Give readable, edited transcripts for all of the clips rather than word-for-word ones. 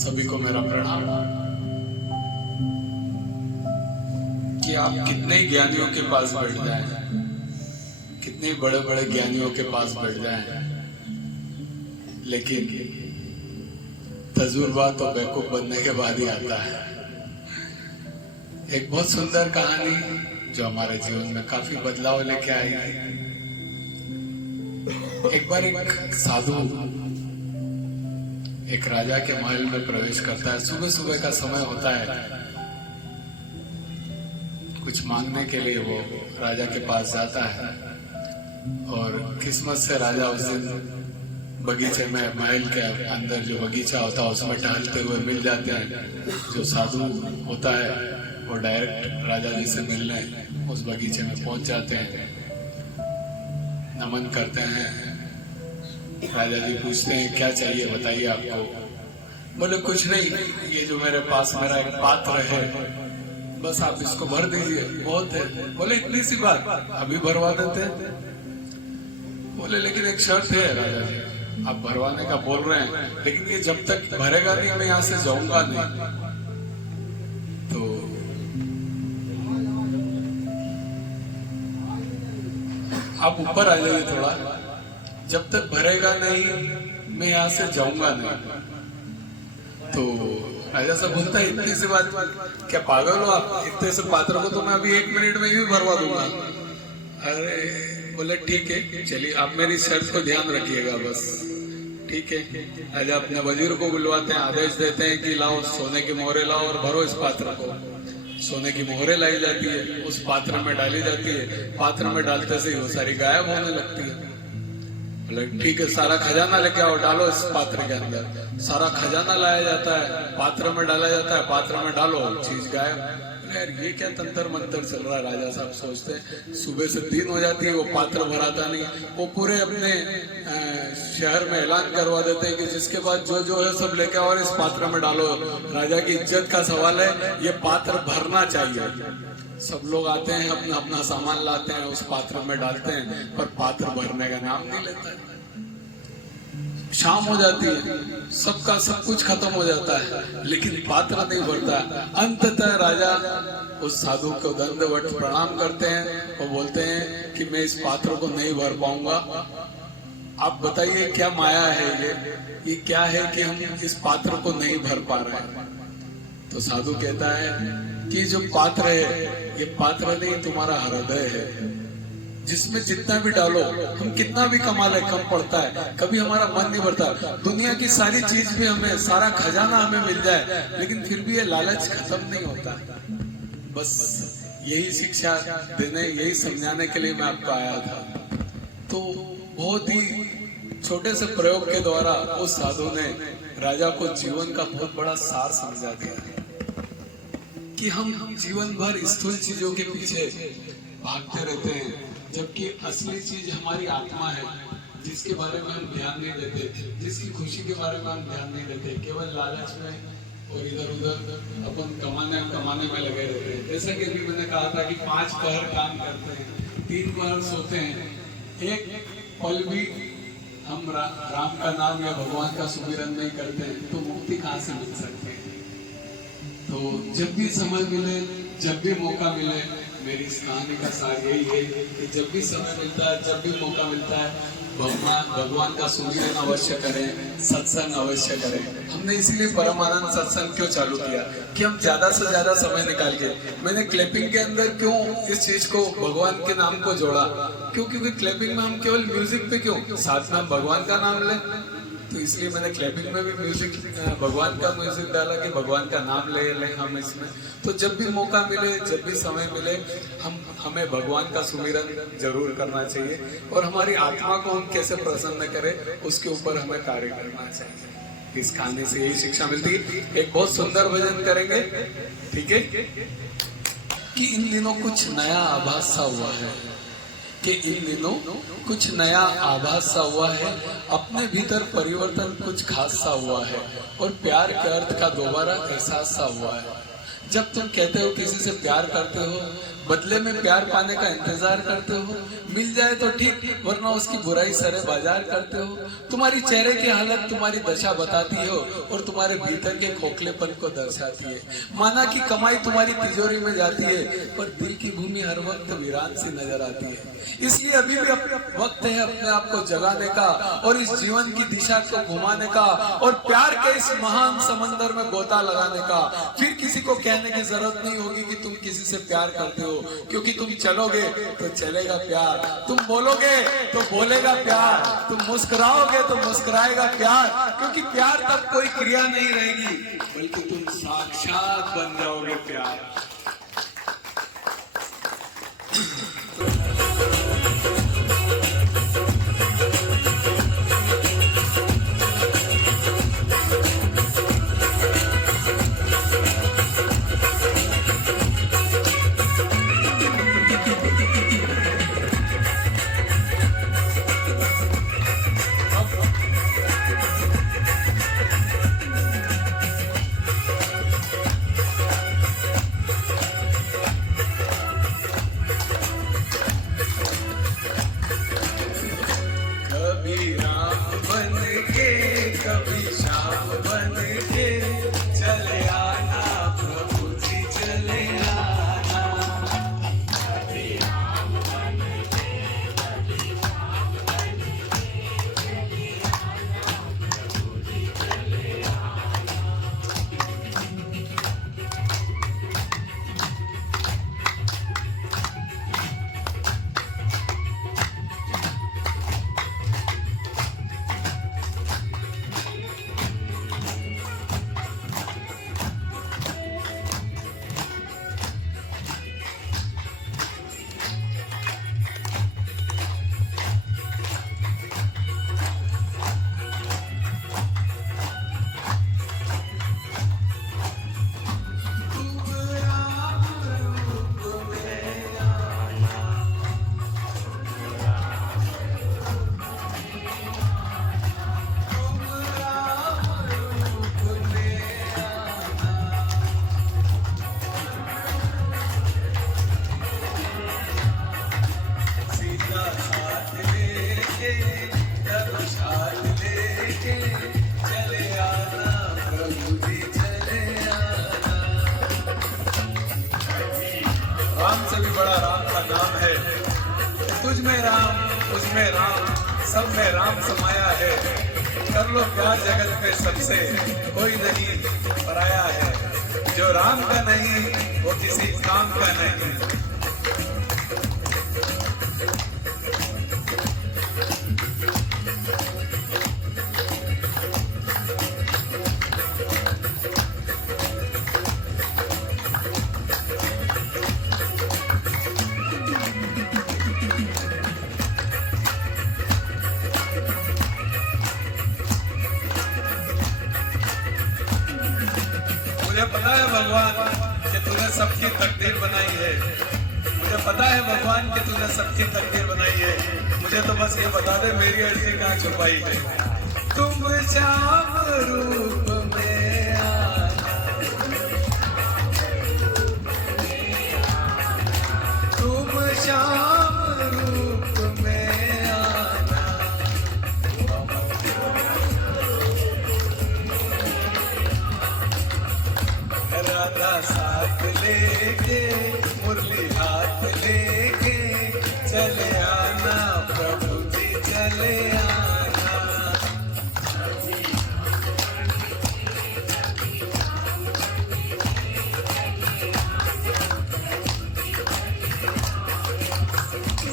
सभी को मेरा प्रणाम। कि आप कितने ज्ञानियों के पास बैठ जाएं, कितने बड़े बड़े ज्ञानियों के पास बैठ जाएं, लेकिन तजुर्बा तो बेवकूफ बनने के बाद ही आता है। एक बहुत सुंदर कहानी जो हमारे जीवन में काफी बदलाव लेके आई है। एक बार एक साधु एक राजा के महल में प्रवेश करता है। सुबह सुबह का समय होता है, कुछ मांगने के लिए वो राजा के पास जाता है और किस्मत से राजा उस दिन बगीचे में, महल के अंदर जो बगीचा होता है उसमें टहलते हुए मिल जाते हैं। जो साधु होता है वो डायरेक्ट राजा जी से मिलने उस बगीचे में पहुंच जाते हैं, नमन करते हैं। राजा जी पूछते हैं क्या चाहिए बताइए आपको। बोले कुछ नहीं, ये जो मेरे पास मेरा एक पात्र है बस आप इसको भर दीजिए, बहुत है। बोले इतनी सी बात, अभी भरवा देते हैं। बोले लेकिन एक शर्त है राजा जी, आप भरवाने का बोल रहे हैं लेकिन ये जब तक भरेगा नहीं मैं यहाँ से जाऊंगा नहीं। तो आप ऊपर आ जाइए थोड़ा, जब तक भरेगा नहीं मैं यहाँ से जाऊंगा नहीं। तो राजा साहब बोलता है इतनी सी बात, क्या पागल हो आप, इतने से पात्र को तो मैं अभी 1 मिनट में ही भरवा दूंगा। अरे बोले ठीक है चलिए, आप मेरी शर्त को ध्यान रखिएगा बस। ठीक है, राजा अपने वजीर को बुलवाते हैं, आदेश देते हैं कि लाओ सोने की मोहरे लाओ और भरो इस पात्र को। सोने की मोहरे लाई जाती है, उस पात्र में डाली जाती है। पात्र में डालते से वो सारी गायब होने लगती है। ठीक है, सारा खजाना लेके आओ, डालो इस पात्र के अंदर। सारा खजाना लाया जाता है, पात्र में डाला जाता है, पात्र में डालो, चीज गायब। यार ये क्या तंत्र मंत्र चल रहा है। राजा साहब सोचते हैं, सुबह से दिन हो जाती है वो पात्र भराता नहीं। वो पूरे अपने शहर में ऐलान करवा देते हैं कि जिसके पास जो है सब लेके आओ और इस पात्र में डालो। राजा की इज्जत का सवाल है, ये पात्र भरना चाहिए। सब लोग आते हैं, अपना अपना सामान लाते हैं, उस पात्र में डालते हैं, पर पात्र भरने का नाम नहीं लेता है। शाम हो जाती है, सबका सब कुछ खत्म हो जाता है, लेकिन पात्र नहीं भरता। अंततः राजा उस साधु को दंडवत प्रणाम करते हैं और बोलते हैं कि मैं इस पात्र को नहीं भर पाऊंगा, आप बताइए क्या माया है, ये क्या है कि हम इस पात्र को नहीं भर पा रहे हैं। तो साधु कहता है कि जो पात्र है ये पात्र नहीं, तुम्हारा हृदय है, जिसमें जितना भी डालो, हम कितना भी कमा ले कम पड़ता है, कभी हमारा मन नहीं भरता। दुनिया की सारी चीज भी हमें, सारा खजाना हमें मिल जाए, लेकिन फिर भी ये लालच खत्म नहीं होता। बस यही शिक्षा देने, यही समझाने के लिए मैं आपको आया था। तो बहुत ही छोटे से प्रयोग के द्वारा उस साधु ने राजा को जीवन का बहुत बड़ा सार समझा दिया कि हम जीवन भर स्थूल चीजों के पीछे भागते रहते हैं, जबकि असली चीज हमारी आत्मा है, जिसके बारे में हम ध्यान नहीं देते, जिसकी खुशी के बारे में हम ध्यान नहीं देते। केवल लालच में और इधर उधर अपन कमाने में लगे रहते हैं। जैसा कि अभी मैंने कहा था कि 5 पहर काम करते हैं, 3 पहर सोते हैं, एक पल भी हम राम का नाम या भगवान का सुमिरन नहीं करते हैं, तो मुक्ति कहाँ से मिल सकती है। तो जब भी समय मिले, जब भी मौका मिले, मेरी इस कहानी का सार यही है कि जब भी समय मिलता है, जब भी मौका मिलता है, भगवान का सुमिरन अवश्य करें, सत्संग अवश्य करें। हमने इसीलिए परमानंद सत्संग क्यों चालू किया कि हम ज्यादा से ज्यादा समय निकाल के, मैंने क्लैपिंग के अंदर क्यों इस चीज को, भगवान के नाम को जोड़ा, क्योंकि क्लैपिंग में हम केवल म्यूजिक पे क्यों, साथ में हम भगवान का नाम लें। तो इसलिए मैंने क्लैपिंग में भी म्यूजिक, भगवान का म्यूजिक डाला कि भगवान का नाम ले लें हम इसमें। तो जब भी मौका मिले, जब भी समय मिले, हमें भगवान का सुमिरन जरूर करना चाहिए और हमारी आत्मा को हम कैसे प्रसन्न करें उसके ऊपर हमें कार्य करना चाहिए। इस कहानी से यही शिक्षा मिलती है। एक बहुत सुंदर भजन करेंगे, ठीक है, कि इन दिनों कुछ नया आभास सा हुआ है, कि इन दिनों कुछ नया आभास सा हुआ है, अपने भीतर परिवर्तन कुछ खास सा हुआ है और प्यार के अर्थ का दोबारा एहसास सा हुआ है। जब तुम कहते हो किसी से प्यार करते हो बदले में प्यार पाने का इंतजार करते हो, मिल जाए तो ठीक वरना उसकी बुराई सरे बाजार करते हो। तुम्हारी चेहरे की हालत तुम्हारी दशा बताती हो और तुम्हारे भीतर के खोखलेपन को दर्शाती है। माना कि कमाई तुम्हारी तिजोरी में जाती है पर दिल की भूमि हर वक्त वीरान सी नजर आती है। इसलिए अभी भी वक्त है अपने आप को जगाने का और इस जीवन की दिशा को घुमाने का और प्यार के इस महान समंदर में गोता लगाने का। फिर किसी को कहने की जरूरत नहीं होगी कि तुम किसी से प्यार करते हो, क्योंकि तुम चलोगे तो चलेगा प्यार, तुम बोलोगे तो बोलेगा प्यार, तुम मुस्कुराओगे तो मुस्कुराएगा प्यार, क्योंकि प्यार तब कोई क्रिया नहीं रहेगी बल्कि तुम साक्षात बन जाओगे प्यार। कभी राम बन के कभी श्याम बन के चले आना प्रभु जी चले आना। कभी राम बन के कभी श्याम बन के चले आना प्रभु जी चले आना। राम से भी बड़ा राम का नाम है। तुझ में राम, तुझ में राम, सब में राम समाया है। कर लो प्यार जगत में सबसे, कोई नहीं पराया है। जो राम का नहीं वो किसी काम का नहीं। मुझे पता है भगवान कि तूने सबकी तकदीर बनाई है। मुझे पता है भगवान कि तूने सबकी तकदीर बनाई है। मुझे तो बस ये बता दे मेरी अर्जी कहाँ छुपाई है। तुम श्याम रूप में आना, तुम श्याम रूप में आना। राधा साथ लेके मुरली हाथ लेके चले आना प्रभु जी चले आना।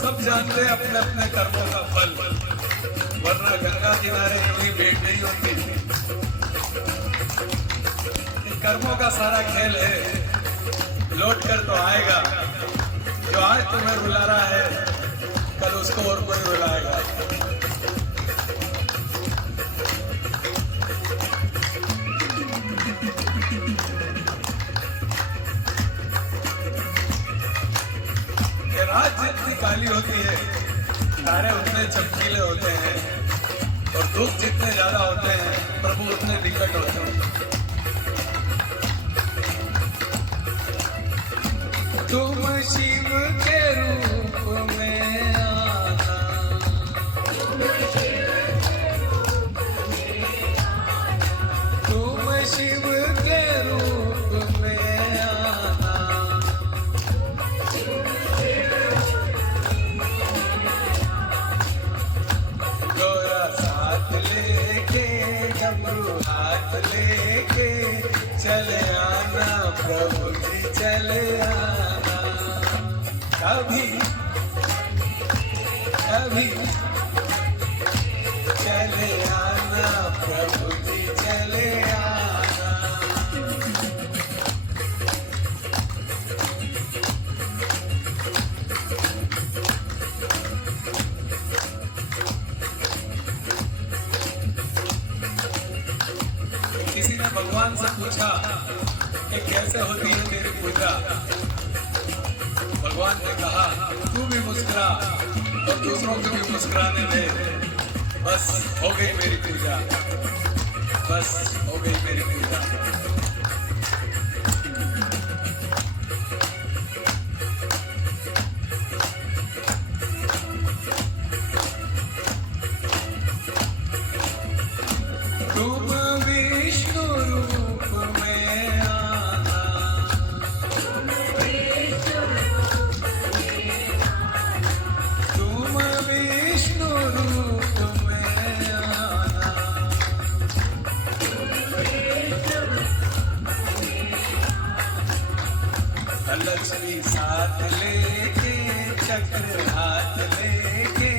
सब जानते हैं अपने अपने कर्मों का फल, वरना गंगा किनारे यूं ही भेंट नहीं होती। कर्मों का सारा खेल है, लौट कर तो आएगा। जो आज तुम्हें रुला रहा है कल उसको और कोई रुलाएगा। ये रात जितनी काली होती है तारे उतने चमकीले होते हैं, और दुख जितने ज्यादा होते हैं प्रभु उतने निकट होते हैं। तुम शिव के रूप में आना, तुम शिव के रूप में आना, गौरा साथ लेके डमरू हाथ लेके चले आना प्रभु जी चले आना, कभी कभी चले आना प्रभु जी चले आना। किसी ने भगवान से पूछा कि कैसे होती है तेरी पूजा। भगवान ने कहा तू भी मुस्कुरा और दूसरों को भी मुस्कुराने दे, बस हो गई मेरी पूजा, बस हो गई मेरी पूजा। तुम विष्णु रूप में आना, तुम विष्णु रूप में आना, लक्ष्मी साथ लेके चक्र हाथ लेके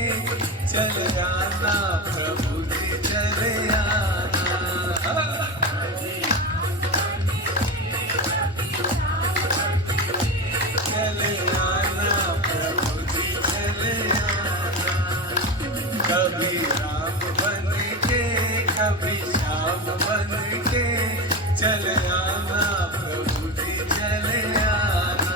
चले आना प्रभु जी चले आना, चले आना प्रभु जी चले आना, कभी राम बन के कभी श्याम बन के चले आना प्रभु जी चले आना।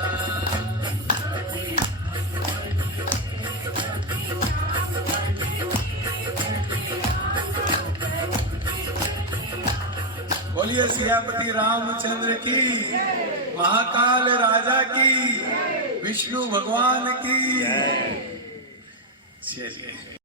बोलिए सियापति रामचंद्र की, महाकाल राजा की, विष्णु भगवान की। चलिए।